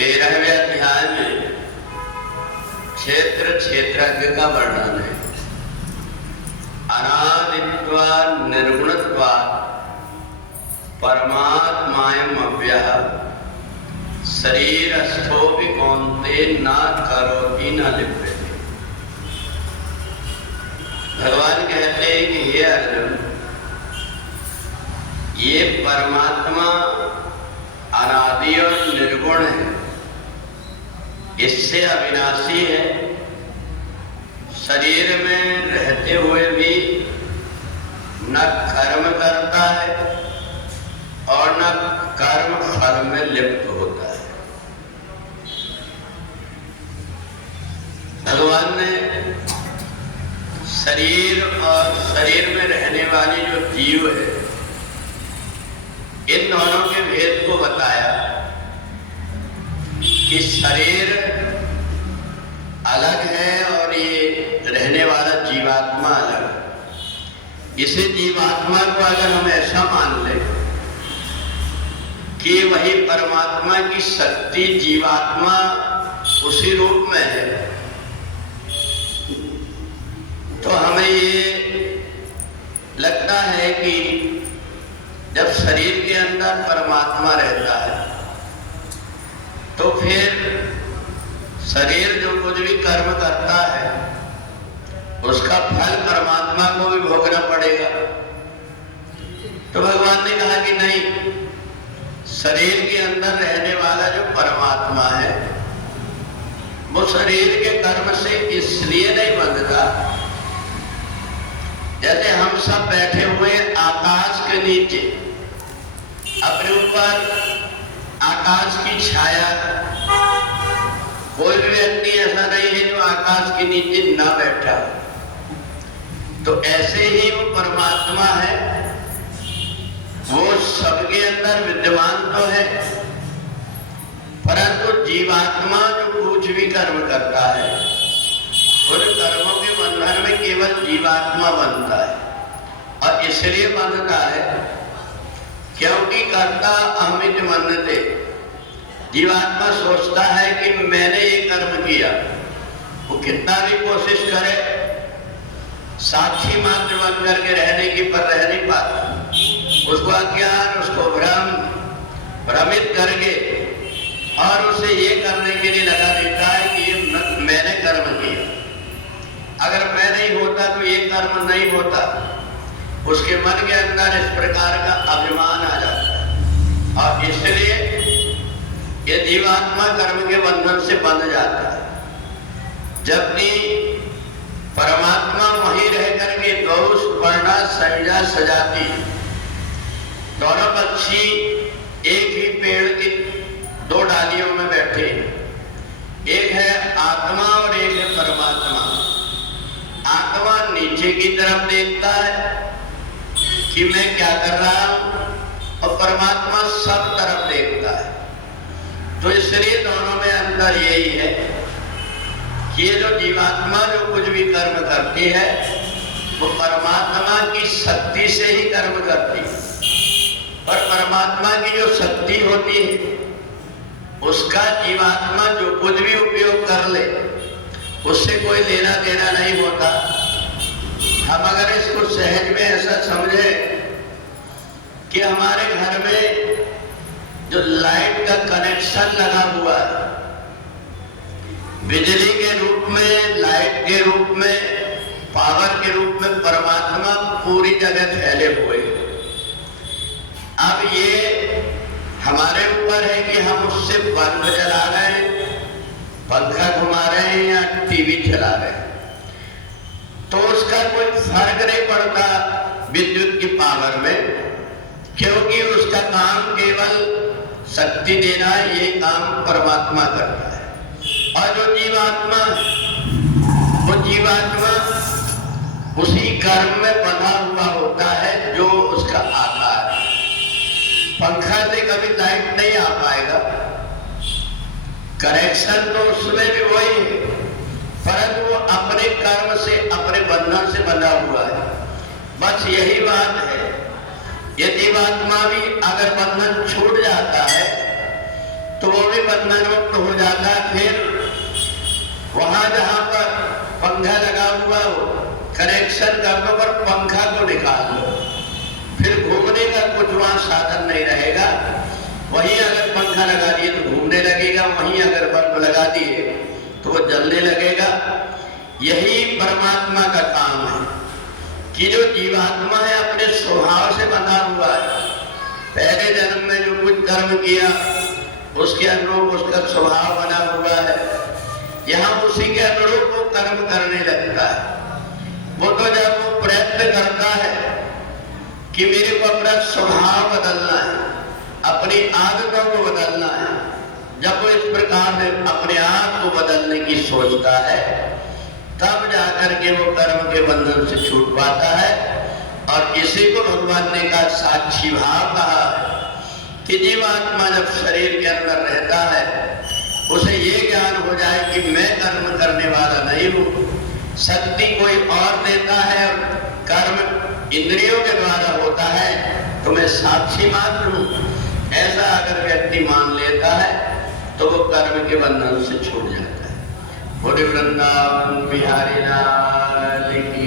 13वें अध्याय में क्षेत्र क्षेत्रज्ञ का वर्णन है। अनादित्वा निर्गुणत्वा परमात्मायम् अव्ययः शरीरस्थोऽपि कौन्तेय न करोति न लिप्यते। भगवान कहते हैं कि हे अर्जुन, ये परमात्मा अनादि और निर्गुण है, इससे अविनाशी है, शरीर में रहते हुए भी न कर्म करता है और न कर्म फल में लिप्त होता है। भगवान ने शरीर और शरीर में रहने वाली जो जीव है, इन दोनों के भेद को बताया कि शरीर अलग है और ये रहने वाला जीवात्मा अलग है। इसे जीवात्मा को अगर हम ऐसा मान लें कि वही परमात्मा की शक्ति जीवात्मा उसी रूप में है, तो हमें ये लगता है कि जब शरीर के अंदर परमात्मा रहता है तो फिर शरीर जो कुछ भी कर्म करता है उसका फल परमात्मा को भी भोगना पड़ेगा। तो भगवान ने कहा कि नहीं, शरीर के अंदर रहने वाला जो परमात्मा है वो शरीर के कर्म से इसलिए नहीं बंधता, जैसे हम सब बैठे हुए आकाश के नीचे, अपने ऊपर आकाश की छाया, कोई भी व्यक्ति ऐसा नहीं है जो आकाश के नीचे ना बैठा। तो ऐसे ही वो परमात्मा है, वो सबके अंदर विद्यमान तो है, परंतु जीवात्मा जो कुछ भी कर्म करता है उन कर्मों के बंधन में केवल जीवात्मा बनता है। और इसलिए बंधता है क्योंकि कर्ता अहमिति मन्यते। जीवात्मा सोचता है कि मैंने ये कर्म किया, वो कितना भी कोशिश करे साक्षी मात्र बन करके रहने की, पर रह नहीं पाता। उसको अज्ञान, उसको भ्रमित करके और उसे ये करने के लिए लगा देता है कि ये मैंने कर्म किया। अगर मैं नहीं होता तो ये कर्म नहीं होता। उसके मन के अंदर इस प्रकार का अभिमान आ जाता है और इसलिए ये जीवात्मा कर्म के बंधन से बंध जाता है। जबकि परमात्मा वहीं रह करके गौ सुपर्णा संजा सजाती, दोनों पक्षी एक ही पेड़ की दो डालियों में बैठे, एक है आत्मा और एक है परमात्मा। आत्मा नीचे की तरफ देखता है कि मैं क्या कर रहा हूं, और परमात्मा सब तरफ देखता है। तो इसलिए दोनों में अंतर यही है कि ये जो जीवात्मा जो कुछ भी कर्म करती है वो परमात्मा की शक्ति से ही कर्म करती है, और परमात्मा की जो शक्ति होती है उसका जीवात्मा जो कुछ भी उपयोग कर ले उससे कोई लेना देना नहीं होता। हम अगर इसको सहज में ऐसा समझे कि हमारे घर में जो लाइट का कनेक्शन लगा हुआ है, बिजली के रूप में, लाइट के रूप में, पावर के रूप में परमात्मा पूरी जगह फैले हुए। अब ये हमारे ऊपर है कि हम उससे बल्ब जला रहे हैं, पंखा घुमा रहे हैं या टीवी चला रहे हैं, तो उसका कोई फर्क नहीं पड़ता विद्युत की पावर में, क्योंकि उसका काम केवल शक्ति देना है। ये काम परमात्मा करता है। और जो जीवात्मा, वो जीवात्मा उसी कर्म में बंधा हुआ होता है जो उसका आकार है। पंखा से कभी लाइट नहीं आ पाएगा, कनेक्शन तो उसमें भी वही है, परंतु वो अपने कर्म से, अपने बंधन से बंधा हुआ है। बस यही बात है। ये जीवात्मा भी अगर बंधन छूट जाता है तो वो भी बंधन मुक्त नहीं रहेगा। वहीं अगर पंखा लगा दिए तो घूमने लगेगा, वहीं अगर बल्ब लगा दिए तो वो जलने लगेगा। यही परमात्मा का काम है कि जो जीवात्मा है अपने स्वभाव से बंधा हुआ है। पहले जन्म में जो कुछ कर्म किया उसके अनुरूप उसका स्वभाव बना हुआ है। यहाँ उसी के अनुरूप वो कर्म करने लगता है। वो तो जब वो प्रयत्न करता है कि मेरे को अपना स्वभाव बदलना है, अपनी आदतों को बदलना है, जब वो इस प्रकार से अपने आप को बदलने की सोचता है तब जाकर के वो कर्म के बंधन से छूट पाता है। और इसी को भगवान ने कहा साक्षी भाव कहा कि जीवात्मा जब शरीर के अंदर रहता है उसे ये ज्ञान हो जाए कि मैं कर्म करने वाला नहीं हूँ, शक्ति कोई और देता है, कर्म इंद्रियों के द्वारा होता है, तो मैं साक्षी मात्र हूँ। ऐसा अगर व्यक्ति मान लेता है तो वो कर्म के बंधन से छूट जाता है। बोले वृंदावन बिहारी लाल की